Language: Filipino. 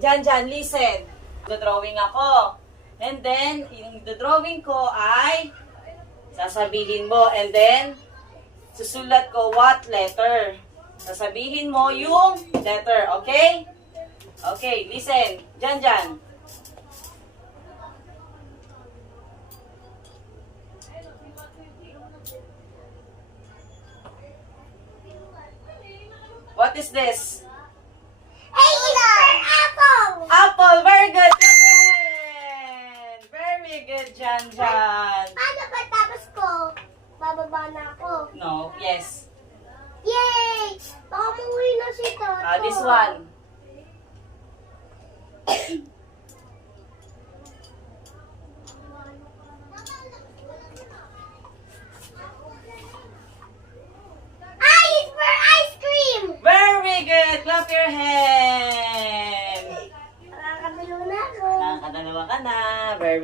Jan, Jan, listen. Dodrawing ako. And then, yung dodrawing ko ay sasabihin mo. And then, susulat ko what letter. Sasabihin mo yung letter, okay? Okay, listen. Jan, Jan. What is this? Apple! Apple, very good. Clap your good, Jan Jan. Paano ba tapos ko? Bababa na ako. No, yes. Yay! Baka umuwi na si Toto. Ah, this one. Ice for ice cream! Very good. Clap your hand. Nakakabilo na ako. Nakakadalawa ka na. Very